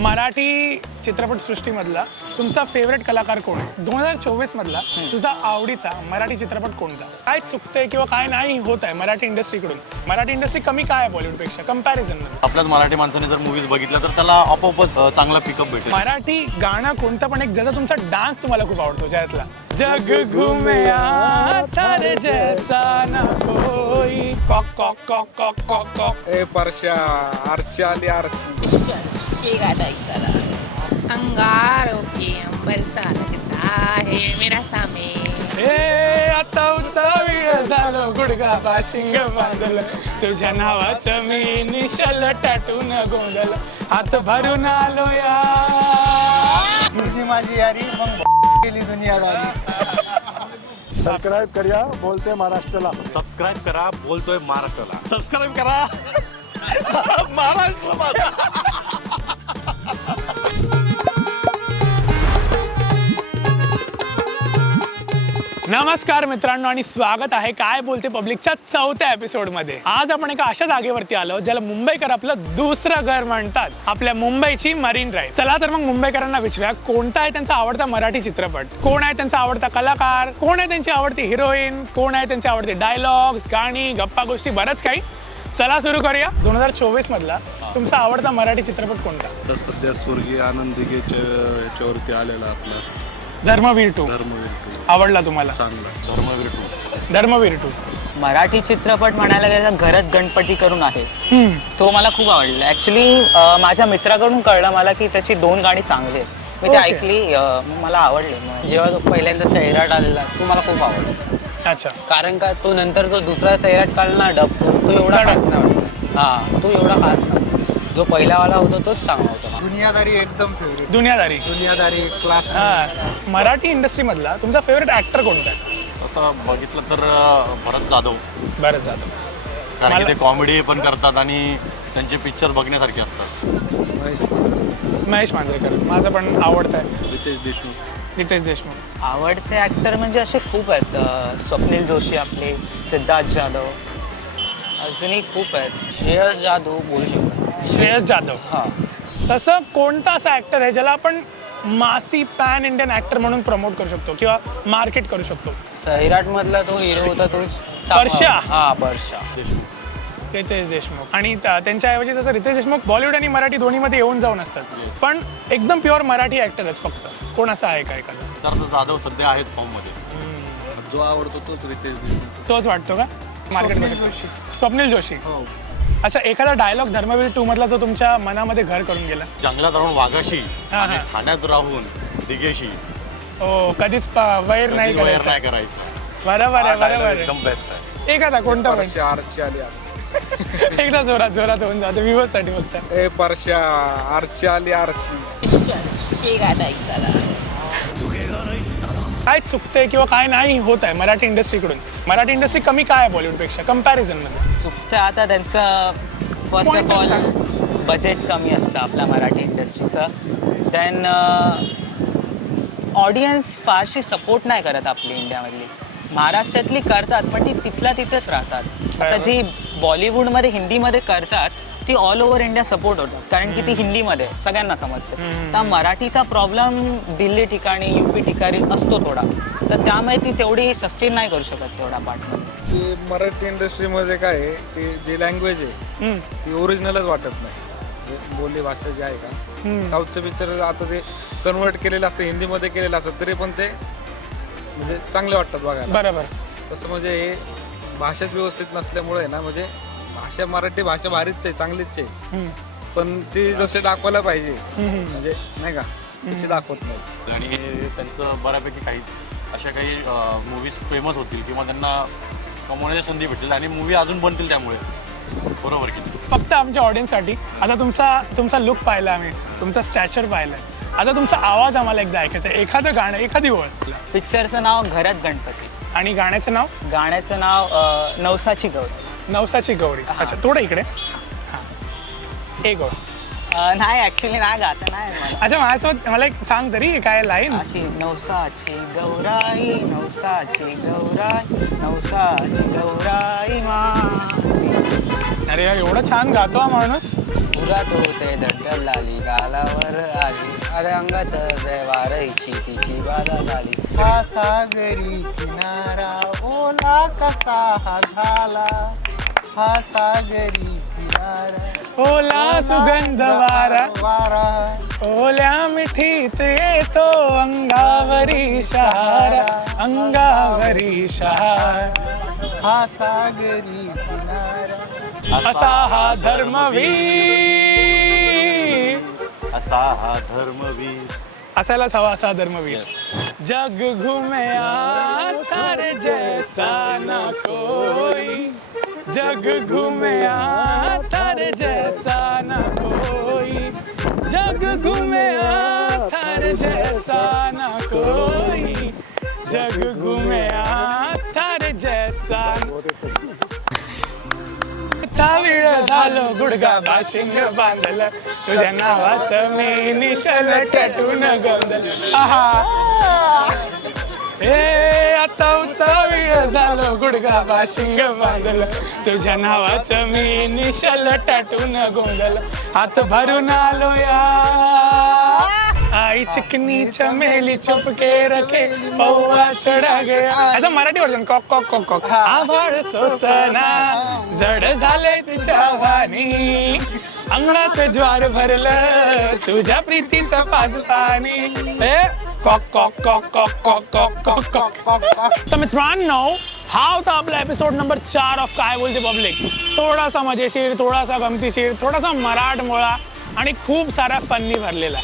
मराठी चित्रपटसृष्टीमधला तुमचा फेवरेट कलाकार कोण आहे? दोन हजार चोवीस मधला तुझा आवडीचा मराठी चित्रपट कोणता? काय चुकतंय किंवा काय नाही होत आहे मराठी इंडस्ट्रीकडून मराठी इंडस्ट्री कमी काय आहे बॉलिवूडपेक्षा कंपॅरिझनमध्ये. आपल्याच मराठी माणसाने जर मूवीज बघितल्या तर त्याला आपोआपच चांगला पिकअप भेटेल. मराठी गाणं कोणतं पण एक ज्याचा तुमचा डान्स तुम्हाला खूप आवडतो ज्यातला. जग घुमया तारे जैसा ना कोई। कॉक कॉक कॉक कॉक कॉक कॉक। ए परश्या आरची आली आरची. ये गाना ही सारा अंगारों के अंबर सा लगता है मेरा सामे. ए आता उता वेळ झालो गुडगा बाशिंग बांधलं. तुझ्या नावाचं मी निशल टाटून गोंधळ हात भरून आलो या. तुझी माझी यारी मग गेली दुनिया सबस्क्राईब करूया बोलते महाराष्ट्राला. सबस्क्राईब करा बोलतोय महाराष्ट्राला. सबस्क्राईब करा. महाराष्ट्र नमस्कार मित्रांनो आणि स्वागत आहे काय बोलते पब्लिकच्या चौथ्या एपिसोडमध्ये. आज आपण एका अशा जागेवरती आलो ज्याला मुंबईकर आपलं दुसरं घर म्हणतात. आपल्या मुंबईची मरीन ड्राईव्ह चला तर मग मुंबईकरांना विचारूया कोणता आहे त्यांचा आवडता मराठी चित्रपट? कोण आहे त्यांचा आवडता कलाकार? कोण आहे त्यांची आवडती हिरोईन कोण आहे त्यांचे आवडते डायलॉग्स गाणी गप्पा गोष्टी बरंच काही? चला सुरू करूया. दोन हजार चोवीस मधला तुमचा आवडता मराठी चित्रपट कोणता? सध्या स्वर्गीय आनंद याच्यावरती आलेला आपला. धर्मवीर टू. धर्मवीर टू. आवडला तुम्हाला? चांगला. धर्मवीर टू. धर्मवीर टू. मराठी चित्रपट म्हणायला गेलं तर घरात गणपती करून आहे. हम्म. तो मला खूप आवडला. ऍक्च्युली माझ्या मित्राकडून कळलं मला की त्याची दोन गाणी चांगली आहेत. मी ते Okay. ऐकली अं, मग मला आवडले. मग जेव्हा तो पहिल्यांदा सैराट आलेला तो मला खूप आवडला. अच्छा. कारण का तो नंतर तो दुसरा सैराट काढला ना डब तो एवढा खास नाही वाटला हा तो एवढा खास नव्हता जो पहिलावाला होता तोच चांगला होता मला. दुनियादारी एकदम फेवरेट दुनियादारी. दुनियादारी क्लास हा. मराठी इंडस्ट्रीमधला तुमचा फेवरेट ऍक्टर कोणता आहे? तसं बघितलं तर अ, भरत जाधव. बरंच जाधव. कारण की मला- ते कॉमेडी पण करतात आणि त्यांचे पिक्चर बघण्यासारखे असतात. महेश मांजरेकर. माझं पण आवडतं आहे. रितेश देशमुख. नितेश देशमुख. आवडते ऍक्टर म्हणजे असे खूप आहेत अं, स्वप्नील जोशी आपले सिद्धार्थ जाधव. अजूनही खूप आहेत. श्रेयस जाधव बोलू शकतो. श्रेयस जाधव. हा. तसं कोणता असा ऍक्टर आहे ज्याला आपण मासी पॅन इंडियन ऍक्टर म्हणून प्रमोट करू शकतो किंवा मार्केट करू शकतो? सैराट मधला तो हिरो होता तो चांगला परश्या? होता. हा परशा रितेश देशमुख. आणि त्या- त्यांच्याऐवजी जसं रितेश देशमुख बॉलिवूड आणि मराठी दोन्हीमध्ये येऊन जाऊन असतात. पण एकदम प्युअर मराठी ऍक्टरच फक्त. कोण असा आहे का एखादा सिद्धार्थ जाधव सध्या आहेत फॉर्ममध्ये जो आवडतो तोच रितेश देशमुख. तोच वाटतो का? मार्केट स्वप्नील जोशी. हो. अच्छा एखादा डायलॉग धर्मवीर टू मधला जो तुमच्या मनामध्ये घर करून गेला. जंगलात राहून वाघाशी हा, आणि हा. ठाण्यात राहून दिघेशी हो कधीच प- वैर नाही कधी वैर करायचं. नाही करायचं. बरोबर आहे हा बरोबर dialogue आहे. एकदम बेस्ट आहे. एखादा कोणता पण. परश्या आरची आली आरची एकदा जोरात जोरात होऊन जातो विवससाठी फक्त ए परश्या आरची आली आरची. ये गाना ही सारा काय चुकतंय किंवा काय नाही होत आहे मराठी इंडस्ट्रीकडून. मराठी इंडस्ट्री कमी काय आहे बॉलिवूडपेक्षा? कंपॅरिझनमध्ये. चुकतं आता त्यांचं फर्स्ट ऑफ ऑल बजेट कमी असतं आपल्या मराठी इंडस्ट्रीचं. देन ऑडियन्स फारशी सपोर्ट नाही करत आपली इंडियामधली. महाराष्ट्रातली करतात पण ती तिथल्या तिथेच राहतात. आता. जी बॉलिवूडमध्ये हिंदीमध्ये करतात ती ऑल ओव्हर इंडिया सपोर्ट होतात. कारण की ती हिंदीमध्ये सगळ्यांना समजते. तर मराठीचा प्रॉब्लेम दिल्ली ठिकाणी युपी ठिकाणी असतो थोडा. तर त्यामुळे ती तेवढी सस्टेन नाही करू शकत तेवढा ते मराठी इंडस्ट्रीमध्ये काय आहे ते जे लँग्वेज आहे. ती ओरिजिनलच वाटत नाही. जे बोली भाषा जी आहे. का साऊथचं पिक्चर आता ते कन्वर्ट केलेलं असतं हिंदीमध्ये केलेलं असतं तरी पण ते म्हणजे चांगले वाटतात बघायला. बरोबर. तसं म्हणजे हे भाषाच व्यवस्थित नसल्यामुळे ना म्हणजे भाषा मराठी भाषा भारीच आहे चांगलीच आहे. पण ती जसे दाखवायला पाहिजे. म्हणजे नाही का तशी दाखवत नाही. आणि त्यांचं बऱ्यापैकी काही अशा काही मूवीज फेमस होतील किंवा त्यांना कमवण्याची संधी भेटेल आणि मूवी अजून बनतील त्यामुळे. बरोबर की फक्त आमच्या ऑडियन्ससाठी आता तुमचा तुमचा लुक पाहिला आम्ही तुमचा स्टॅचर पाहिलाय. आता तुमचा आवाज आम्हाला एकदा ऐकायचा आहे. एखादं गाणं एखादी ओळ. पिक्चरचं नाव घरात गणपती. आणि गाण्याचं नाव? गाण्याचं नाव अ, नवसाची गौरी नवसाची गौरी. अच्छा थोडं इकडे. हां. एक अं, नाही ऍक्च्युली नाही गाता नाही मला. अच्छा माझ्यासोबत मला एक सांग तरी काय लाईन अशी नवसाची गौराई नवसाची गौराई नवसाची गौराई माझी. अरे यार एवढं छान गातो हा माणूस. पुरात होते दट्टल आली गालावर आली. अरे अंगात वारायची तिची बाधा झाली. हा सागरी किनारा ओला कसा हा झाला. हा सागरी किनारा। ओला सुगंध वारा वारा ओल्या मिठीत येतो अंगावरी शहारा अंगावरी शहारा हा सागरी किनारा। असा हा धर्मवीर। असा हा धर्मवीर। असायलाच हवा असा धर्मवीर। जग घुमया थार जैसा ना कोई। जग घुमया थार जैसा ना कोई। जग घुमया थार जैसा ना कोई। जग घुमया थार जैसा वेळ झालो गुडगा बाशिंग बांधलं. तुझ्या नावाचं मी निशल टटून गोंधल आहा! ए आता उता वेळ झालो गुडगा बाशिंग बांधलं. तुझ्या नावाचं मी निशल टॅटून गोंधल हात भरून आलो या. आई चिकनी चमेली चुपके रखे पौवा चढा गया असं मराठी वर्जन कॉक कॉक कॉक कॉक. आभाळ सोसना जड झाले तिच्या वाणी. अंगणात ज्वार भरलं तुझ्या प्रीतीचं पाच पाणी. कॉक कॉक कॉक कॉक कॉक कॉक कॉक कॉक कॉक कॉक तर मित्रांनो हा होता आपला एपिसोड नंबर चार ऑफ काय बोलते पब्लिक थोडासा मजेशीर थोडासा गमतीशीर थोडासा मराठमोळा आणि खूप सारा फन्नी भरलेला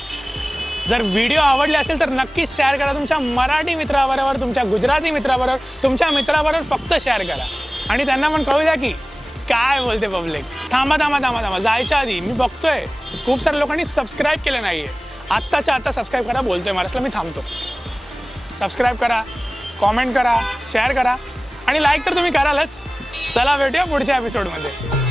जर व्हिडिओ आवडले असेल तर नक्कीच शेअर करा तुमच्या मराठी मित्राबरोबर तुमच्या गुजराती मित्राबरोबर तुमच्या मित्राबरोबर फक्त शेअर करा आणि त्यांना पण कळू द्या की काय बोलते पब्लिक थांबा थांबा थांबा थांबा जायच्या आधी मी बघतोय खूप साऱ्या लोकांनी सबस्क्राईब केलं नाही आहे आत्ताच्या आत्ता सबस्क्राईब करा बोलतोय महाराष्ट्र मी थांबतो. सबस्क्राईब करा कॉमेंट करा शेअर करा आणि लाईक तर तुम्ही करालच. चला भेटूया पुढच्या एपिसोडमध्ये